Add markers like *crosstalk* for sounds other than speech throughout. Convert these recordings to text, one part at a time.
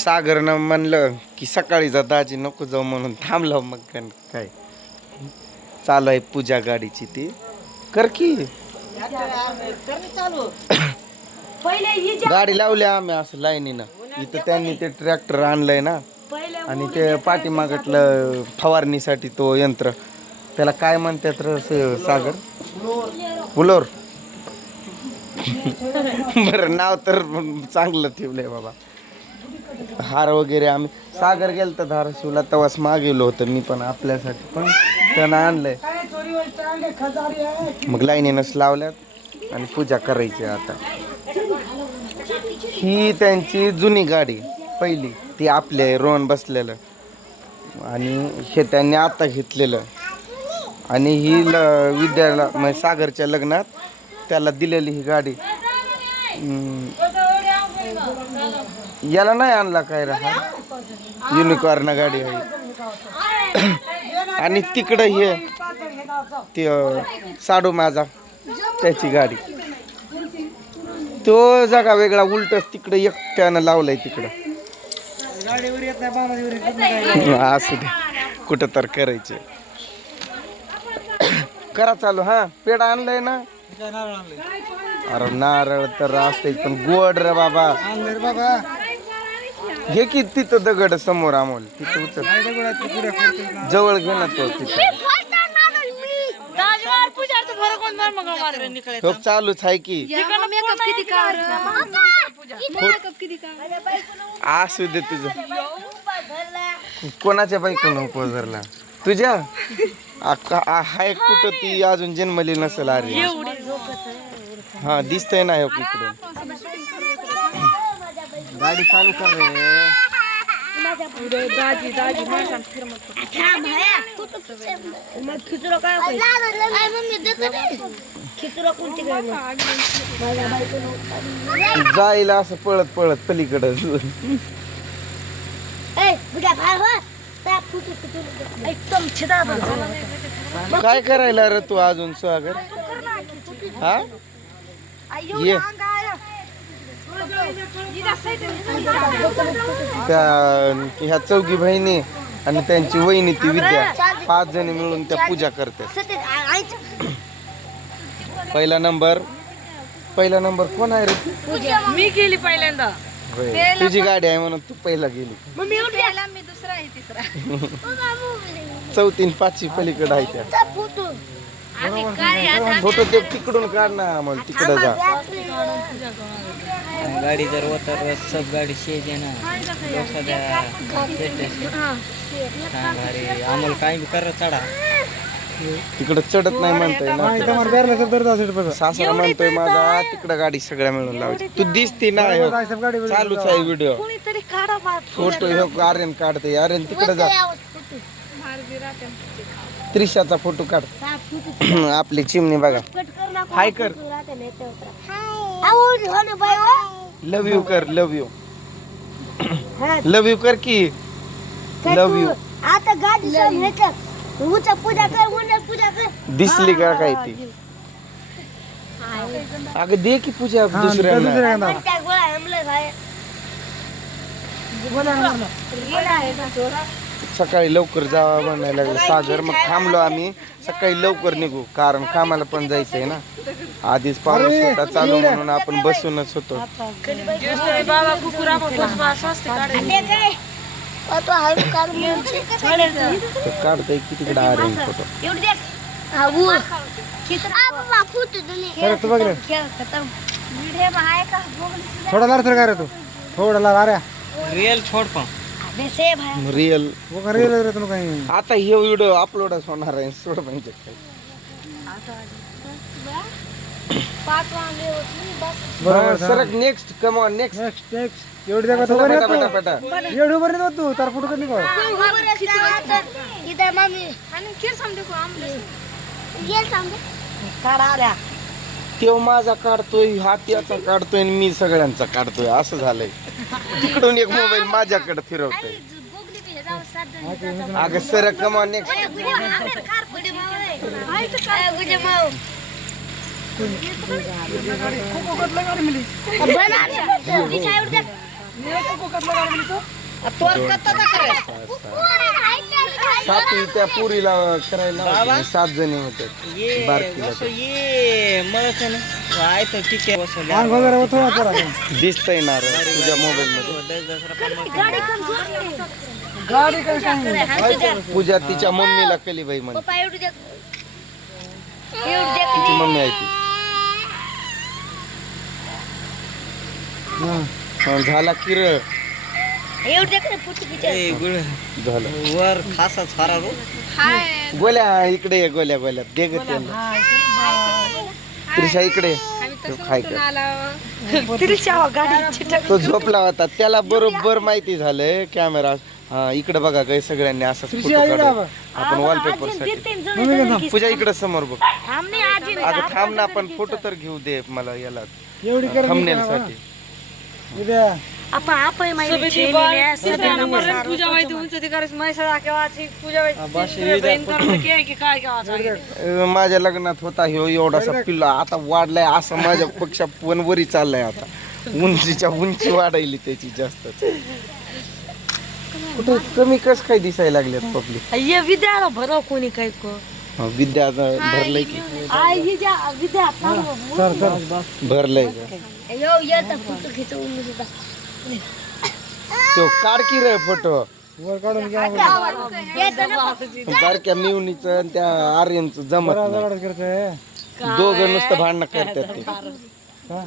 सागरनं म्हणलं की सकाळी जा दाजी नको जाऊ म्हणून थांबलं मग काय काय? चालू आहे पूजा गाडीची ती. कर की. गाडी लावली आम्ही असं लाईनीनं. इथं त्यांनी ते ट्रॅक्टर आणलंय ना. आणि ते पाठीमागटलं फवारणीसाठी तो यंत्र. त्याला काय म्हणतात र सागर? फुलोर *laughs* बरं नाव तर चांगलं ठेवलंय बाबा. हार वगैरे आम्ही सागर गेलं तर धाराशिवला तवाच मागेलो होतं मी पण आपल्यासाठी पण त्यानं आणलंय. मग लाईनीनंच लावल्यात आणि पूजा करायची आता. ही त्यांची जुनी गाडी पहिली ती आपले रोहन बसलेलं. आणि हे त्यांनी आता घेतलेलं. आणि ही ल विद्याला म्हणजे सागरच्या लग्नात त्याला दिलेली ही गाडी. याला नाही आणला काय राहा युनिकॉर्न गाडी आहे. आणि तिकडं हे ते साडू माझा त्याची गाडी. तो जागा वेगळा उलट तिकडे एकट्यानं लावलाय तिकडं. असू दे. कुठं तर करायचे. करा चालू हा. पेढा आणलाय ना? अरे नारळ तर असते पण गोड रे बाबा. घे की तिथं दगड समोर आमोल तिथं उचल. जवळ घे ना तो तिथं. हो चालूच आहे की. असू दे तुझं. कोणाच्या बायकोनं उपजरला तुझ्या? आ- का- आ- हाय कुठं ती? अजून जन्मली नसेल अरे हा दिसतंय ना हो इकडून गाडी चालू कर रे. खिचडं काय खिचडं कोणती काय माझ्या बायकोनं जायला असं पळत पळत पलीकडं ए बुड्या भाई हो. त्या फुटू फुटू एकदम छिदा काय करायला रे तू अजून स्वागर हा? ये. त्या ह्या चौघी बहिणी आणि त्यांची वहिनी ती विद्या पाच जणी मिळून त्या पूजा करतात. पहिला नंबर पहिला नंबर कोण आहे रे? मी गेली पहिल्यांदा. होय. तुझी गाडी आहे म्हणून तू पहिला गेली. मम्मी उठ पहिला मी दुसरा आहे तिसरा. चौथी आणि पाचवी पलीकडे आहे त्या. फोटो ते तिकडून काढ ना मग तिकडं जा. गाडी जर तर सब गाडी शेज आहे ना. सध्या भारी. आम्हाला काही बी करा चढा. तिकडं चढत नाही म्हणतोय ना. सासरा म्हणतोय माझा तिकडं गाडी सगळ्या मिळून लावायची. तू दिसती ना. चालूच आहे व्हिडिओ. कोणीतरी काढा बा. फोटो ह्यो आर्यन काढते. आर्यन तिकडे जा. त्रिशाचा फोटो काढ. *clears throat* आपली चिमणी बघा. कट कर. ना हाय कर लव यू कर लव यू लव यू कर की. लव यू आता पूजा कर पूजा कर. दिसली का काय ती? अगं दे की पूजा दुसऱ्यांना पण सकाळी लवकर जावा म्हणायला लागलं. सागर मग थांबलो आम्ही. सकाळी लवकर निघू कारण कामाला पण जायचंय ना. आधीच पाऊस होता चालू म्हणून आपण बसूनच होतो. काढतोय की तिकडे आर्यन फोटो एवढी देख हा वो बाबा फुट. दुनी तू बघ रे. खेळ खतम व्हिडिओ आहे का थोडा लार तर काय रे तू. थोडा लार अरे रिअल छोड पण. रिअल वो का रेल रे तुला काही. आता हे व्हिडिओ अपलोडच होणार आहे सोड म्हणजे. काय पाच वाजले होती बस. बरोबर सरक next come on next next next एवढी जागा तू बरी बेटा तू. एवढी बरी तर फोटो कधी काय इथे मम्मी. आणि खेळ समजे को? आमले गेल सांग. काढा आल्या. तो माझा काढतोय हा त्याचा काढतोय आणि मी सगळ्यांचा काढतोय. असं झालंय. तिकडून एक मोबाईल माझ्याकडे फिरवतोय. अगं सर कम नेक्स्ट सातवी त्या पुरीला करायला. सात जणी होते. ये बारकीला बस ये मला तर ना. ठीक आहे बसवलं. अंग वगैरे होतो ना जरा. दिसतंय ना रे तुझ्या मोबाईल मध्ये. पूजा तिच्या मम्मीला केली बाई म्हणे. पप्पा एवढी देख एवढी देख तिची मम्मी आहे ती. झाला किर एवढी देख ना पुटी खिचा ए, गुळ. झालं. वर खासाच फारा रो. गोल्या इकडे ये गोल्या गोल्या. दे ग त्यांना. त्रिशा इकडे तो खाय कर. तो झोपला होता. त्याला बरोबर माहिती झालंय कॅमेरा हा इकडे बघा काही सगळ्यांनी असाच फोटो. आपण वॉलपेपरसाठी. पूजा इकडे समोर बघ. अगं थांब ना आपण फोटो तर घेऊ दे मला याला. एवढी कर थंबनेल साठी. उद्या. आपण आपण माहिती माझ्या लग्नात होता ह्यो एवढासा पिल्ला आता वाढलाय असं माझ्या पक्षा पण वरी चाललाय आता. उंचीच्या उंची वाढायली त्याची जास्त. कुठे कमी कस काय दिसायला लागल्यात पब्लिक विद्याला भरव कोणी काय को? विद्या आता भरलंय की. विद्या भरलंय का? तो काढ की रे फोटो. वर काढून घ्या. बारक्या मिवणीचं आणि त्या आर्यनचं जमत नाही. करतोय. दोघं नुसतं भांडणं करतात ते. हा?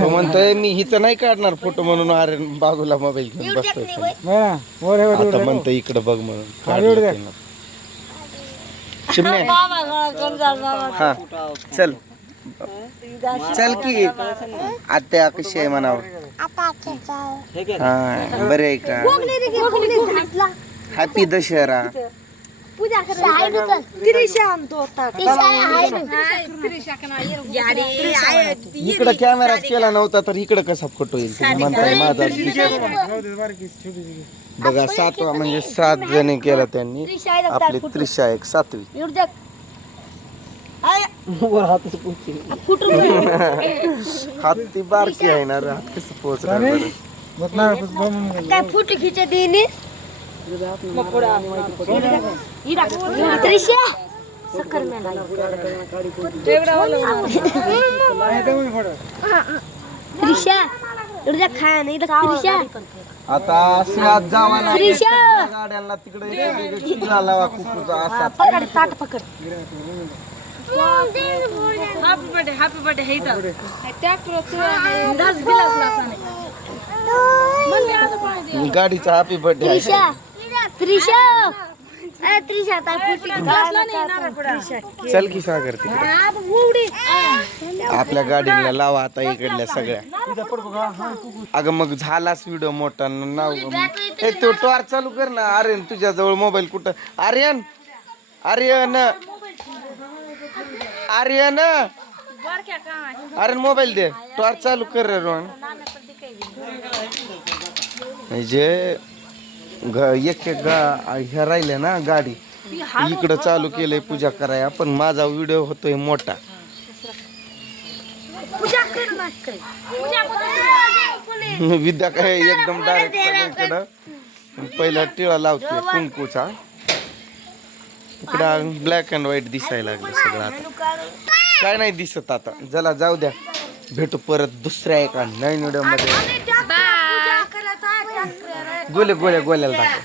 तो म्हणतोय मी हिचं नाही काढणार फोटो म्हणून आर्यन बाजूला मोबाईल घेऊन बसतोय खाली. वर हे आता म्हणतोय इकडं बघ म्हणून हा, एवढं काढलं द्या. त्यानं. चिमण्या. हा चल. चल की. आत्या कशी आहे म्हणावं हा बरे आहे का? हॅपी दशहरा. इकडं कॅमेरा केला नव्हता तर इकडं कसा फोटो येईल? म्हणताय माझा बघा सातवा म्हणजे सात जणी केला त्यांनी. आपली त्रिशा एक सातवी. एवढी देख हात ती बारकी आहे ना रे, हात कसं पोहोचणार बरं? बघ ना बघ म्हणून काय फोटो खिचत देईन त्रिशा सक्कर मेला माहिती आहे फोटो त्रिशा एवढ्या खाया नाही त्रिशा आता सिंहात जावा ना त्रिशा गाड्यांना तिकडे चिरा लावा कुकूचा असा पकड ताट पकड गाडीचा हॅपी बर्थडे त्रिशा. त्रिशा. आता चल की सागर तिकडे. आपल्या गाडीला लावा आता इकडल्या सगळ्या. अगं मग झालाच व्हिडिओ मोठा न नाव. ए तो टॉर्च चालू कर ना. आर्यन तुझ्या जवळ मोबाईल कुठं? आर्यन! आर्यन! आर्यन. आर्यन मोबाईल दे. टॉर्च चालू कर रे रोहन. म्हणजे एक एक गा ह्या राहिल्या ना गाडी इकडं चालू केलंय पूजा कराया पण माझा व्हिडिओ होतोय मोठा. विद्या काय एकदम डायरेक्ट पहिला टिळा लावतोय कुंकूचा. इकडं ब्लॅक अँड व्हाईट दिसायला लागलं सगळं आता. काय नाही दिसत आता. चला जाऊ द्या. भेटू परत दुसऱ्या एका नवीन व्हिडिओमध्ये गोल्या गोल्या गोल्याला टाक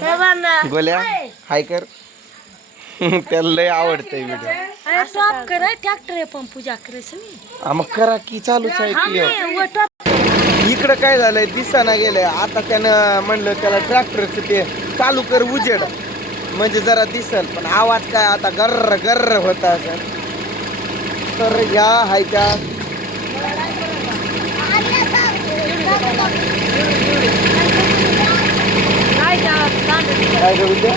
सर्वांना. गोल्या हाय कर. *laughs* त्याला लय आवडतंय व्हिडिओ टॉप कर ट्रॅक्टर आहे पण पूजा करायचं मग करा की चालूच आहे की. इकडं काय झालंय? दिसाना गेलंय. आता त्यानं म्हणलं त्याला ट्रॅक्टरचं ते चालू कर उजेड. म्हणजे जरा दिसल पण आवाज काय आता गर्र गर्र होता असेल. तर या हाय का काय करू द्या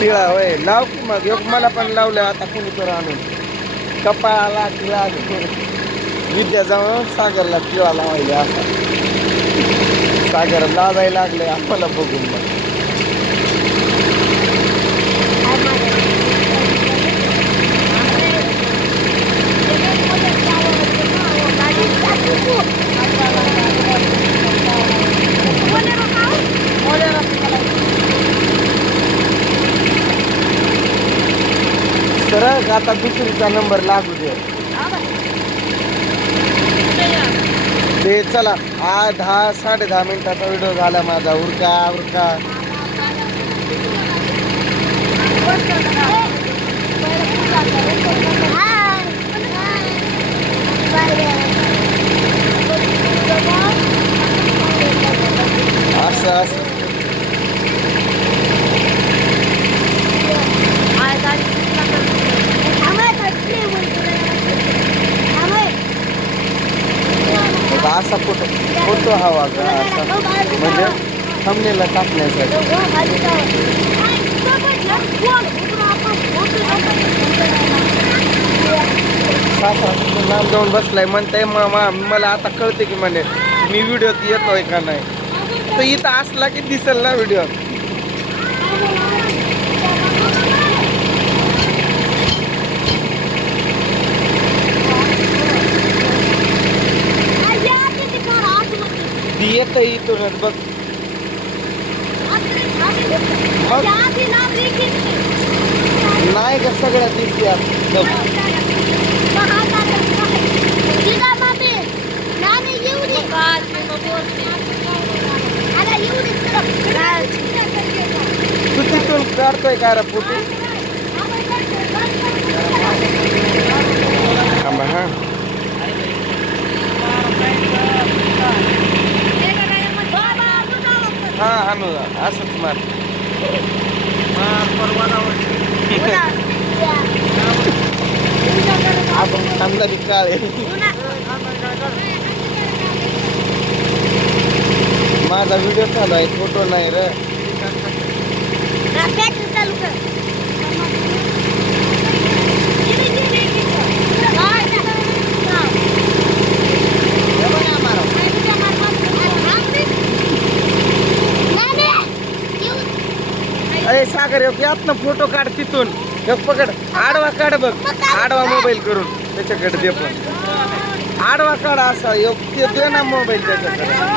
टिळा होय. लाव की मग. एक मला पण लावलं आता कोणी तर आणून. कपाळाला तिळा विद्या जाऊन सागरला तिळा लावायला. असा सागर लाजायला लागले आम्हाला बघून मग. सरळ आता दुसरीचा नंबर लागू दे. चला आ दहा साडे दहा मिनिटाचा व्हिडिओ झाला माझा. उरका उरका. असं असं. मग असा फोटो फोटो हवा का असा? म्हणजे थंबनेला टाकण्यासाठी. सासरा लांब जाऊन बसलाय म्हणताय मामा मला आता कळते की म्हणे मी व्हिडिओत येतोय का नाही? तर इथं असला की दिसेल ना व्हिडिओ ती येत इथूनच बघ. नाही का सगळ्या दिसते तू तिथून काढतोय का रे फोटो थांबा हा हा हाणू असंच मार आपण खानदारी काळे. माझा व्हिडिओ चालू आहे फोटो नाही रे. चालू कर. अरे सागर एक यातनं फोटो काढ तिथून. एक पकड. आडवा काढ बघ. आडवा मोबाईल करून. त्याच्याकडे दे पण. आडवा काढ असा. एक ते दे ना मोबाईल त्याच्याकडे.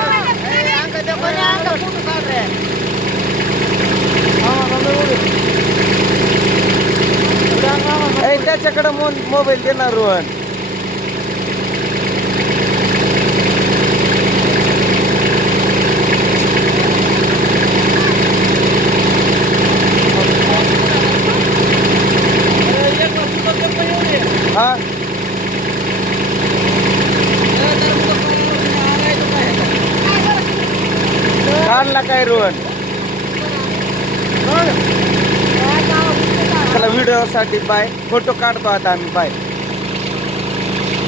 त्याच्याकडे मोबाईल देणार रोहन हा काढला काय रोहन चला व्हिडिओ साठी बाय फोटो काढतो आता आम्ही बाय